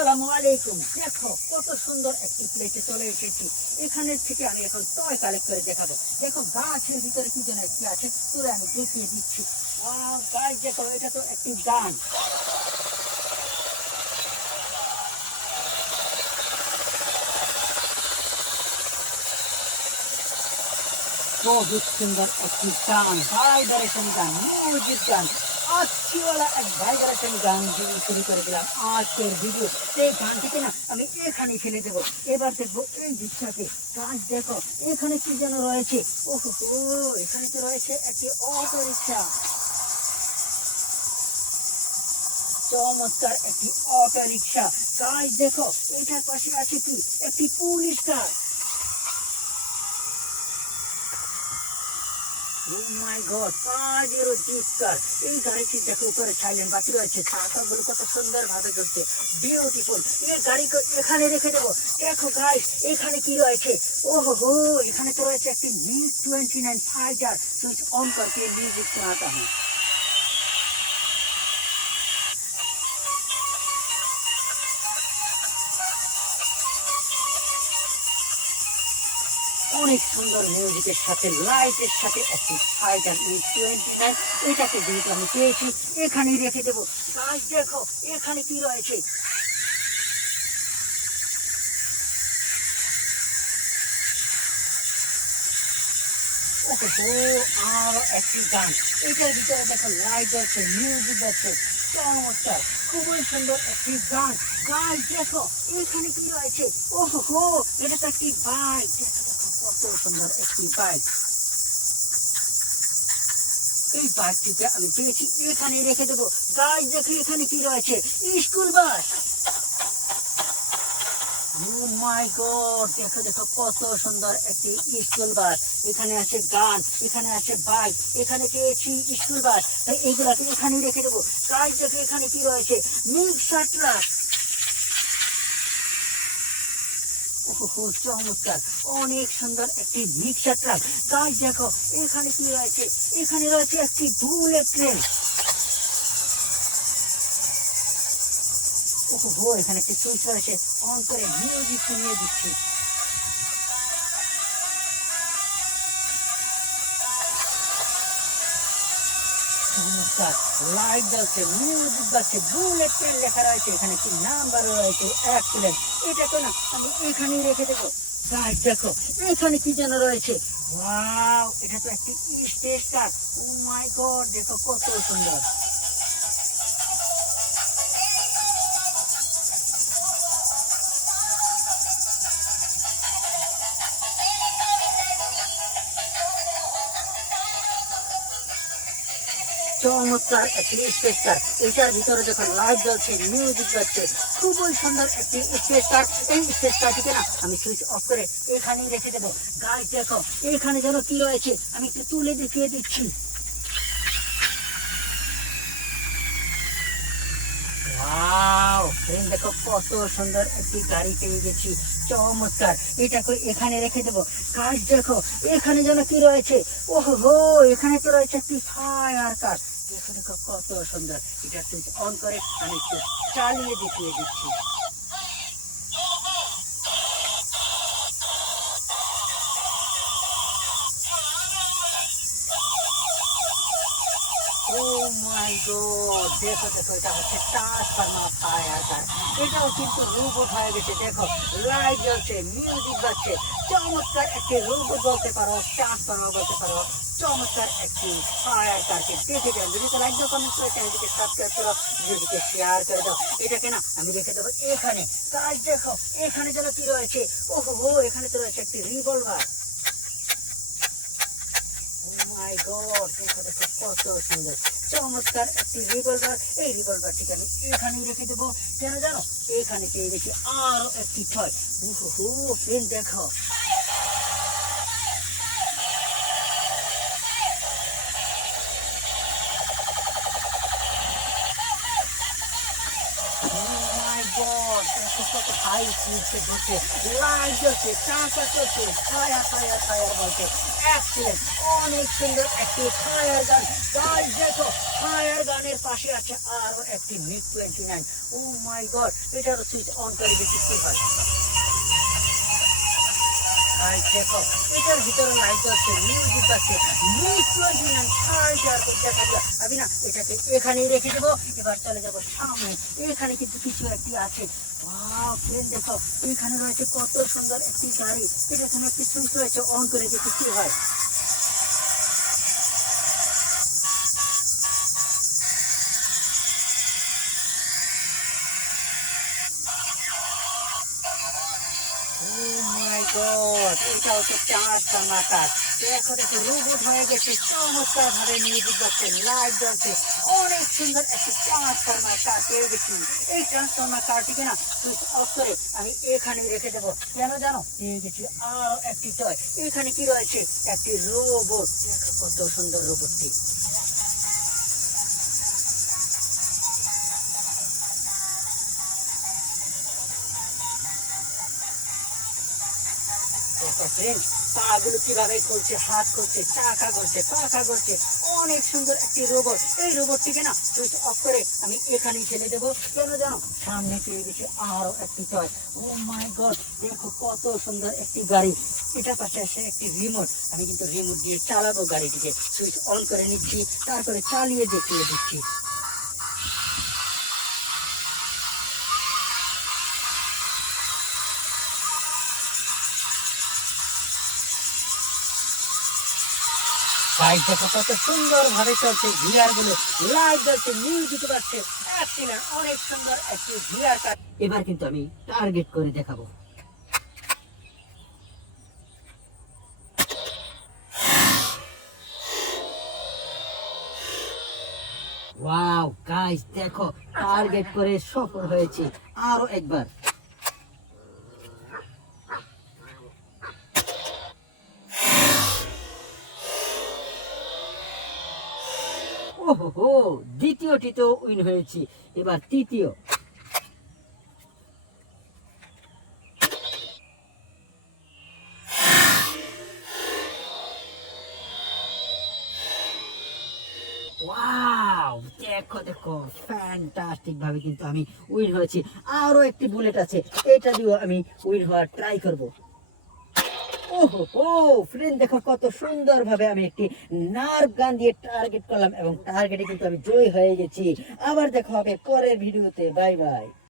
আসসালামু আলাইকুম। দেখো কত সুন্দর একটি প্লেটে চলে এসেছি। এখানের থেকে আমি এখন টয় কালেক্ট করে দেখাবো। দেখো গাছের ভিতরে কি যেন একটি আছে, তুলে আমি দেখিয়ে দিচ্ছি। গাছ দেখো, এটা তো একটি গান। बहुत सुंदर একটি গান, ভাইব্রেশন গান, মিউজিক গান। আজকেওয়ালা এক ভাইব্রেশন গান দিয়ে শুরু করে দিলাম আজকের ভিডিও। এই গানটিকে না আমি এখানে ফেলে দেবো। এবার দেখবো এই দৃশ্যকে। গাছ দেখো, এখানে কি যেন রয়েছে। ওহো, এখানে তো রয়েছে একটি অটো রিক্সা। চমৎকার একটি অটো রিক্সা। গাছ দেখো, এটার পাশে আছে কি একটি পুলিশ কার। এই গাড়িটি দেখো, উপরে সাইলেন্ট বাতি রয়েছে, চাকাগুলো কত সুন্দর ভাবে জ্বলছে, বিউটিফুল। এই গাড়িকে এখানে রেখে দেবো। দেখো গাইস, এখানে কি রয়েছে। ওহো হো, এখানে তো রয়েছে একটি মিগ 29 ফাইটার। সুইচ অন করকে মিউজিক শোনাता हूँ। অনেক সুন্দর মিউজিকের সাথে লাইটের সাথে একটি ফাইটার মিগ 29, এটাকে যেহেতু আমি পেয়েছি এখানেই রেখে দেবো। গাইস দেখো, এখানে কি রয়েছে। আরো একটি গান। এটার ভিতরে দেখো লাইট আছে, মিউজিক আছে, চমৎকার, খুবই সুন্দর একটি গান। গাইস দেখো, এখানে কি রয়েছে। ওহো, এটা তো একটি বাইক। দেখো দেখো, কত সুন্দর একটি বাইক। এই বাইকটিকে আমি পেয়েছি, এখানে রেখে দেবো। গাইস দেখো, এখানে কি রয়েছে। School bus. মাই গড, দেখো দেখো, কত সুন্দর একটি স্কুল বাস। এখানে আছে গান, এখানে আছে বাইক, এখানে পেয়েছি স্কুল বাস। তাই এইগুলাকে এখানে রেখে দেবো। গাইস দেখো, এখানে কি রয়েছে। Mixer truck. ওহো, চমৎকার, অনেক সুন্দর একটি মিক্সার ট্রাক। গাইস দেখো, এখানে কি রয়েছে। এখানে রয়েছে একটি বুলেট ট্রেন। ওহো, এখানে একটি সুইচ রয়েছে, অন করে মিউজিক শুনিয়ে দিচ্ছি। চমৎকার, লাইট জ্বলছে, মিউজিক বাজছে, বুলেট ট্রেন লেখা রয়েছে, এখানে কি নাম্বার রয়েছে, অ্যাক্সিডেন্ট। এটাকে না আমি এখানেই রেখে দেবো। গাইস দেখো, এখানে কি যেন রয়েছে। ওয়াও, এটা তো একটি স্টেজ কার। ও মাই গড, দেখো কত সুন্দর। চমৎকার একটি স্টেজ কার। এটার ভিতরে যখন লাইট জ্বলছে, মিউজিক বাজছে, খুবই সুন্দর একটি স্টেজ কার। এই স্টেজ কারটিকে না আমি সুইচ অফ করে এখানেই রেখে দেবো। গাইস দেখো, এখানে যেন কি রয়েছে, আমি একটু তুলে দেখিয়ে দিচ্ছি। ওয়াও, ফ্রেন্ড দেখো, কত সুন্দর একটি গাড়ি পেয়ে গেছি। চমৎকার, এটাকে এখানে রেখে দেবো। গাইস দেখো, এখানে যেন কি রয়েছে। ওহো, এখানে তো রয়েছে একটি ফায়ার কার। দেখো দেখো, কত সুন্দর। এটা সুইচ অন করে আমি একটু চালিয়ে দেখিয়ে দিচ্ছি। ও মাই গড, দেখো দেখো, এটা হচ্ছে ট্রান্সফরমার ফায়ার কার। এটাও কিন্তু রোবট হয়ে গেছে। দেখো, লাইট জ্বলছে, মিউজিক বাজছে, চমৎকার একটি রোবট বলতে পারো, ট্রান্সফরমার বলতে পারো। চমৎকার একটি ফায়ার কারকে দেখে যান। যদি তো লাইক দাও, কমেন্ট করে, চ্যানেলটিকে সাবস্ক্রাইব করো, ভিডিওটিকে শেয়ার করে দাও। এটাকে না আমি রেখে দেবো এখানে। গাইস দেখো, এখানে যেন কি রয়েছে। ওহো, এখানে তো রয়েছে একটি রিভলভার। মাই গড, দেখো দেখো, কত সুন্দর, চমৎকার একটি রিভলভার। এই রিভলভারটিকে আমি এখানেই রেখে দেবো। কেন জানো, এখানে পেয়ে গেছি আরো একটি টয়। ওহো, ফ্রেন্ড দেখো, কত হাই স্পিডে ঘুরছে, লাইট জ্বলছে, চাকা চলছে, ফায়ার ফায়ার ফায়ার বলছে, অ্যাক্সিলেন্ট, অনেক সুন্দর একটি ফায়ার গান। গাইস দেখো, ফায়ার গানের পাশে আছে আরো একটি মিগ 29। ও মাই গড, এটার সুইচ অন করে দেখি কি হয়। আর দেখো, এটার ভিতরে লাইট জ্বলছে, মিউজিক বাজছে, দেখা দিও। আমি না এটাকে এখানেই রেখে দেবো। এবার চলে যাবো সামনে। এখানে কিন্তু কিছু একটি আছে। ওয়াও ফ্রেন্ড, দেখো এখানে রয়েছে কত সুন্দর একটি গাড়ি। এটা এখানে একটি সুইচ রয়েছে, অন করে দেখি কি হয়। Oh my God! এটা হচ্ছে চার চামাকার। দেখো দেখো, রোবট হয়ে গেছে, চমৎকার ভাবে মিউজিক বাজছে, লাইট জ্বলছে, অনেক সুন্দর একটি ট্রান্সফর্মার কার পেয়ে গেছি। এই ট্রান্সফর্মার কারটিকে না সুইচ অফ করে আমি এখানে রেখে দেবো। কেন জানো? পেয়ে গেছি আরো একটি টয়। এখানে কি রয়েছে? একটি রোবট। দেখো কত সুন্দর রোবটটি। দেখো ফ্রেন্ড, পাগুলো কিভাবে করছে, হাত করছে, চাকা করছে, পাখা করছে, অনেক সুন্দর একটি রোবট। এই রোবটটিকে না সুইচ অফ করে আমি এখানেই ফেলে দেবো। কেন জানো? সামনে পেয়ে গেছে আরো একটি টয়। ও মাই গড, দেখো কত সুন্দর একটি গাড়ি। এটার পাশে আছে একটি রিমোট। আমি কিন্তু রিমোট দিয়ে চালাবো গাড়িটিকে। সুইচ অন করে নিচ্ছি, তারপরে চালিয়ে দেখিয়ে দিচ্ছি। গাইস দেখো কত সুন্দর ভাবে চলছে ভিআর গুলো, লাইট জ্বলছে, মিউজিক বাজছে, একটি না অনেক সুন্দর একটি ভিআর কার। এবার কিন্তু আমি টার্গেট করে দেখাবো। ওয়াও গাইস দেখো, টার্গেট করে সফল হয়েছে। আরো একবার। ওহো, দ্বিতীয়টি তো উইন হয়েছি, এবার তৃতীয়। ওয়াও দেখো দেখো, ফ্যান্টাস্টিক ভাবে কিন্তু আমি উইন হয়েছি। আরো একটি বুলেট আছে, এটা দিয়েও আমি উইন হওয়ার ট্রাই করব। ওহো হো ফ্রেন্ড, দেখো কত সুন্দর ভাবে আমি একটি নার্ভ গান দিয়ে টার্গেট করলাম এবং টার্গেটে কিন্তু আমি জয় হয়ে গেছি। আবার দেখা হবে পরের ভিডিওতে। Bye bye.